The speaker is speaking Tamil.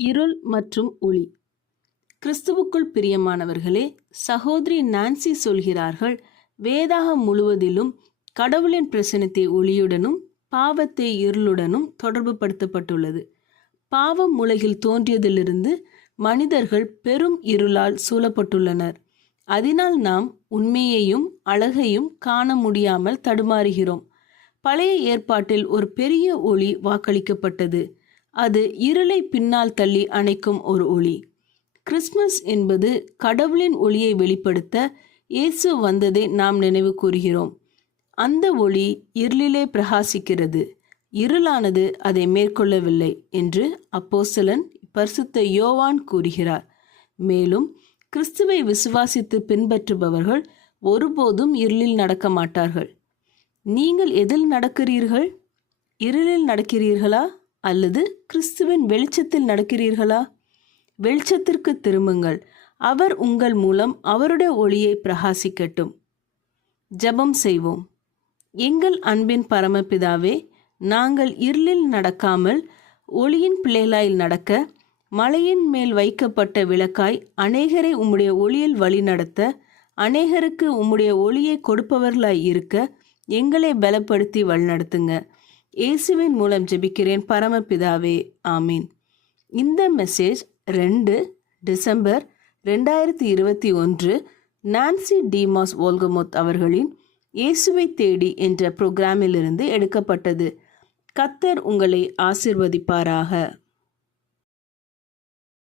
இருள் மற்றும் ஒளி. கிறிஸ்துவுக்குள் பிரியமானவர்களே, சகோதரி நான்சி சொல்கிறார்கள், வேதாகம் முழுவதிலும் கடவுளின் பிரசனத்தை ஒளியுடனும் பாவத்தை இருளுடனும் தொடர்பு படுத்தப்பட்டுள்ளது. பாவம் உலகில் தோன்றியதிலிருந்து மனிதர்கள் பெரும் இருளால் சூழப்பட்டுள்ளனர். அதனால் நாம் உண்மையையும் அழகையும் காண முடியாமல் தடுமாறுகிறோம். பழைய ஏற்பாட்டில் ஒரு பெரிய ஒளி வாக்களிக்கப்பட்டது. அது இருளை பின்னால் தள்ளி அணைக்கும் ஒரு ஒளி. கிறிஸ்துமஸ் என்பது கடவுளின் ஒளியை வெளிப்படுத்த இயேசு வந்ததை நாம் நினைவு கூறுகிறோம். அந்த ஒளி இருளிலே பிரகாசிக்கிறது, இருளானது அதை மேற்கொள்ளவில்லை என்று அப்போஸ்தலன் பரிசுத்த யோவான் கூறுகிறார். மேலும் கிறிஸ்துவை விசுவாசித்து பின்பற்றுபவர்கள் ஒருபோதும் இருளில் நடக்க மாட்டார்கள். நீங்கள் எதில் நடக்கிறீர்கள்? இருளில் நடக்கிறீர்களா அல்லது கிறிஸ்துவின் வெளிச்சத்தில் நடக்கிறீர்களா? வெளிச்சத்திற்கு திரும்புங்கள். அவர் உங்கள் மூலம் அவருடைய ஒளியை பிரகாசிக்கட்டும். ஜெபம் செய்வோம். எங்கள் அன்பின் பரமபிதாவே, நாங்கள் இருளில் நடக்காமல் ஒளியின் பிள்ளைகளாய் நடக்க, மலையின் மேல் வைக்கப்பட்ட விளக்காய் அநேகரை உம்முடைய ஒளியில் வழிநடத்த, அநேகருக்கு உம்முடைய ஒளியை கொடுப்பவர்களாய் இருக்க எங்களை பலப்படுத்தி வழிநடத்துங்க. இயேசுவின் மூலம் ஜெபிக்கிறேன் பரமபிதாவே, ஆமீன். இந்த மெசேஜ் 2 டிசம்பர் 2021 நான்சி டிமாஸ் வோல்கமோத் அவர்களின் இயேசுவை தேடி என்ற புரோகிராமிலிருந்து எடுக்கப்பட்டது. கர்த்தர் உங்களை ஆசீர்வதிப்பாராக.